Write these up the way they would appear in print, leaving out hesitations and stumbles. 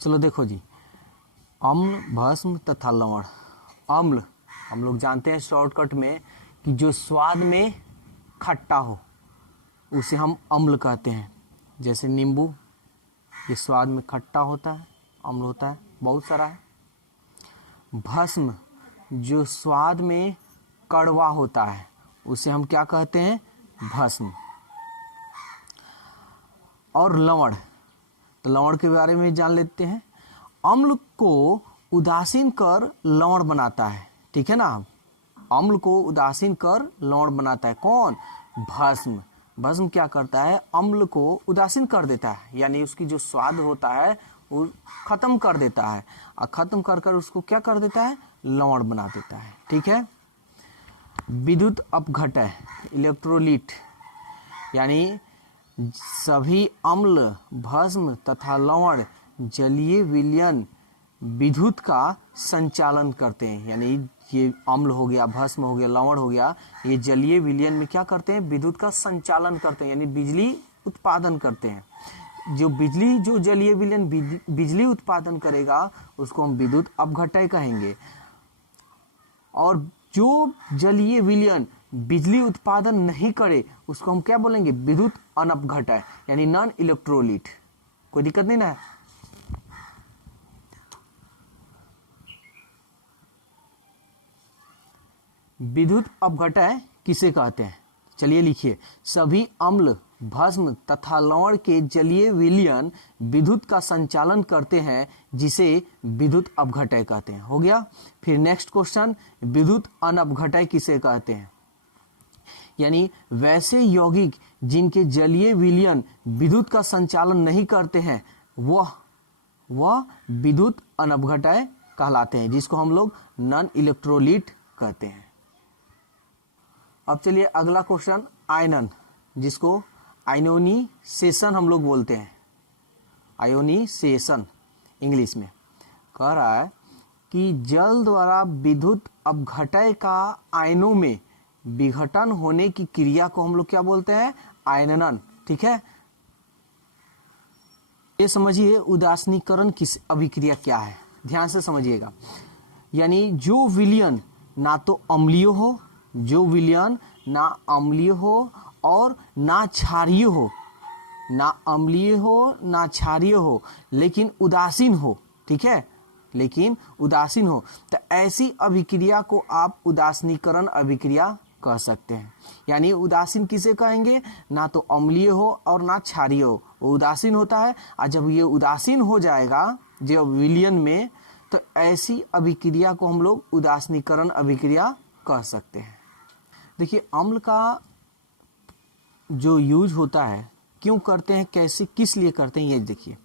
चलो देखो जी, अम्ल, भस्म तथा लवण। अम्ल हम लोग जानते हैं शॉर्टकट में कि जो स्वाद में खट्टा हो उसे हम अम्ल कहते हैं। जैसे नींबू, ये स्वाद में खट्टा होता है, अम्ल होता है, बहुत सारा है। भस्म जो स्वाद में कड़वा होता है उसे हम क्या कहते हैं, भस्म। और लवण, तो लवण के बारे में जान लेते हैं। अम्ल को उदासीन कर लवण बनाता है, ठीक है ना। अम्ल को उदासीन कर लवण बनाता है कौन, भस्म। भस्म क्या करता है, अम्ल को उदासीन कर देता है, यानी उसकी जो स्वाद होता है वो खत्म कर देता है, और खत्म कर कर उसको क्या कर देता है, लवण बना देता है, ठीक है। विद्युत अपघटय, इलेक्ट्रोलिट, यानी सभी अम्ल, भस्म तथा लवण जलीय विलयन विद्युत का संचालन करते हैं। यानी ये अम्ल हो गया, भस्म हो गया, लवण हो गया, ये जलीय विलयन में क्या करते हैं, विद्युत का संचालन करते हैं, यानी बिजली उत्पादन करते हैं। जो बिजली, जो जलीय विलयन बिजली उत्पादन करेगा उसको हम विद्युत अपघटय कहेंगे। और जो जलीय विलयन बिजली उत्पादन नहीं करे उसको हम क्या बोलेंगे, विद्युत अनपघटय, यानी नॉन इलेक्ट्रोलिट। कोई दिक्कत नहीं ना है। विद्युत अपघटय किसे कहते हैं, चलिए लिखिए। सभी अम्ल, भस्म तथा लवण के जलीय विलयन विद्युत का संचालन करते हैं, जिसे विद्युत अपघटय कहते हैं। हो गया। फिर नेक्स्ट क्वेश्चन, विद्युत अनपघटय किसे कहते हैं, यानी वैसे यौगिक जिनके जलीय विलयन विद्युत का संचालन नहीं करते हैं वह विद्युत अनपघटय कहलाते हैं, जिसको हम लोग नॉन इलेक्ट्रोलिट कहते हैं। अब चलिए अगला क्वेश्चन, आयनन, जिसको आयोनाइजेशन हम लोग बोलते हैं, आयोनाइजेशन इंग्लिश में। कह रहा है कि जल द्वारा विद्युत अपघटय का आयनों में विघटन होने की क्रिया को हम लोग क्या बोलते हैं, आयनन, ठीक है। ये समझिए उदासीनीकरण की अभिक्रिया क्या है, ध्यान से समझिएगा। यानी जो विलयन ना तो अम्लीय हो, जो विलयन ना अम्लीय हो और ना क्षारीय हो, ना अम्लीय हो ना क्षारीय हो, लेकिन उदासीन हो, ठीक है, लेकिन उदासीन हो, तो ऐसी अभिक्रिया को आप उदासीनीकरण अभिक्रिया कह सकते हैं। यानी उदासीन किसे कहेंगे, ना तो अम्लीय हो और ना क्षारीय हो, वो उदासीन होता है। और जब ये उदासीन हो जाएगा जो विलयन में, तो ऐसी अभिक्रिया को हम लोग उदासीनीकरण अभिक्रिया कह सकते हैं। देखिए अम्ल का जो यूज होता है, क्यों करते हैं, कैसे, किस लिए करते हैं, ये देखिए।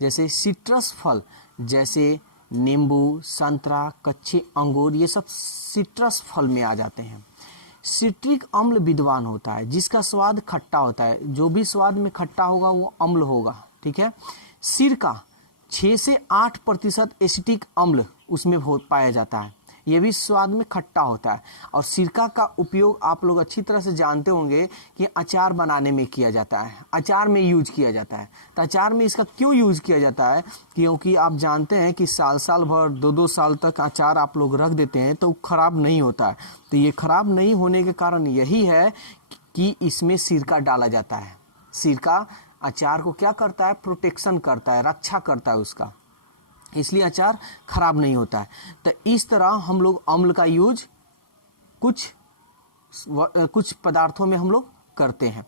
जैसे सिट्रस फल, जैसे नींबू, संतरा, कच्चे अंगूर, ये सब सिट्रस फल में आ जाते हैं। सिट्रिक अम्ल विद्वान होता है, जिसका स्वाद खट्टा होता है। जो भी स्वाद में खट्टा होगा वो अम्ल होगा, ठीक है। सिरका 6 से 8% एसिटिक अम्ल उसमें पाया जाता है, ये भी स्वाद में खट्टा होता है। और सिरका का उपयोग आप लोग अच्छी तरह से जानते होंगे कि अचार बनाने में किया जाता है, अचार में यूज किया जाता है। तो अचार में इसका क्यों यूज किया जाता है, क्योंकि आप जानते हैं कि साल भर 2-2 साल तक अचार आप लोग रख देते हैं तो खराब नहीं होता है। तो ये खराब नहीं होने के कारण यही है कि इसमें सिरका डाला जाता है। सिरका अचार को क्या करता है, प्रोटेक्शन करता है, रक्षा करता है उसका, इसलिए अचार खराब नहीं होता है। तो इस तरह हम लोग अम्ल का यूज कुछ पदार्थों में हम लोग करते हैं।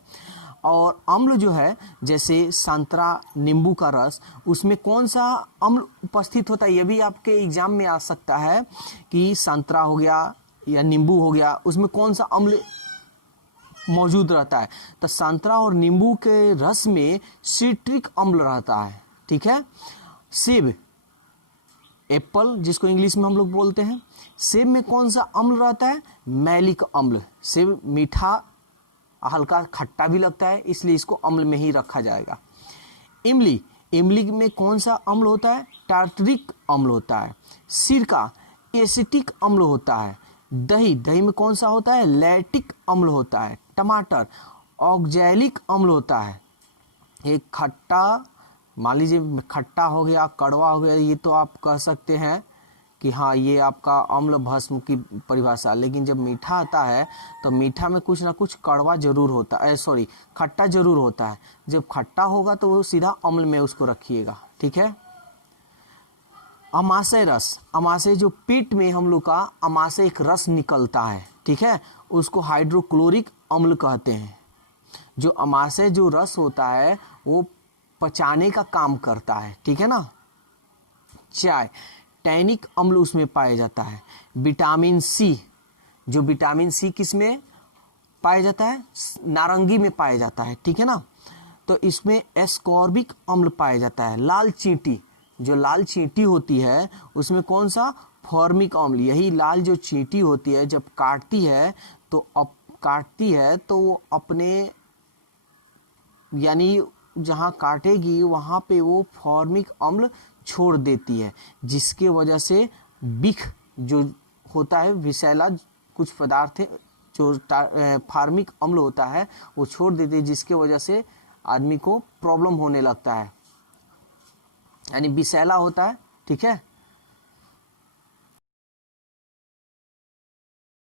और अम्ल जो है, जैसे संतरा, नींबू का रस, उसमें कौन सा अम्ल उपस्थित होता है, ये भी आपके एग्जाम में आ सकता है कि संतरा हो गया या नींबू हो गया, उसमें कौन सा अम्ल मौजूद रहता है। तो संतरा और नींबू के रस में सिट्रिक अम्ल रहता है, ठीक है। सेब, एप्पल जिसको इंग्लिश में हम लोग बोलते हैं, सेब में कौन सा अम्ल रहता है, मैलिक अम्ल। सेब मीठा, हल्का खट्टा भी लगता है, इसलिए इसको अम्ल में ही रखा जाएगा। इमली, इमली में कौन सा अम्ल होता है, टार्टरिक अम्ल होता है। सिरका एसिटिक अम्ल होता है। दही, दही में कौन सा होता है, लैक्टिक अम्ल होता है। टमाटर ऑक्जैलिक अम्ल होता है, एक खट्टा मान लीजिए खट्टा हो गया, कड़वा हो गया, ये तो आप कह सकते हैं कि हाँ ये आपका अम्ल भस्म की परिभाषा। लेकिन जब मीठा आता है तो मीठा में कुछ ना कुछ कड़वा जरूर होता है, सॉरी खट्टा जरूर होता है। जब खट्टा होगा तो वो सीधा अम्ल में उसको रखिएगा, ठीक है। अमाशय रस, अमाशय जो पेट में हम लोग का अमाशय एक रस निकलता है, ठीक है, उसको हाइड्रोक्लोरिक अम्ल कहते हैं। जो अमाशय जो रस होता है वो पचाने का काम करता है, ठीक है ना। चाय, टैनिक अम्ल उसमें पाया जाता है। विटामिन सी, जो विटामिन सी किस में पाया जाता है, नारंगी में पाया जाता है, ठीक है ना। तो इसमें एस्कॉर्बिक अम्ल पाया जाता है। लाल चींटी, जो लाल चींटी होती है उसमें कौन सा, फॉर्मिक अम्ल। यही लाल जो चींटी होती है जब काटती है तो वो अपने यानी जहाँ काटेगी वहाँ पे वो फॉर्मिक अम्ल छोड़ देती है, जिसके वजह से बिख जो होता है, विषैला कुछ पदार्थ है जो फॉर्मिक अम्ल होता है वो छोड़ देती है, जिसके वजह से आदमी को प्रॉब्लम होने लगता है, यानी विषैला होता है, ठीक है।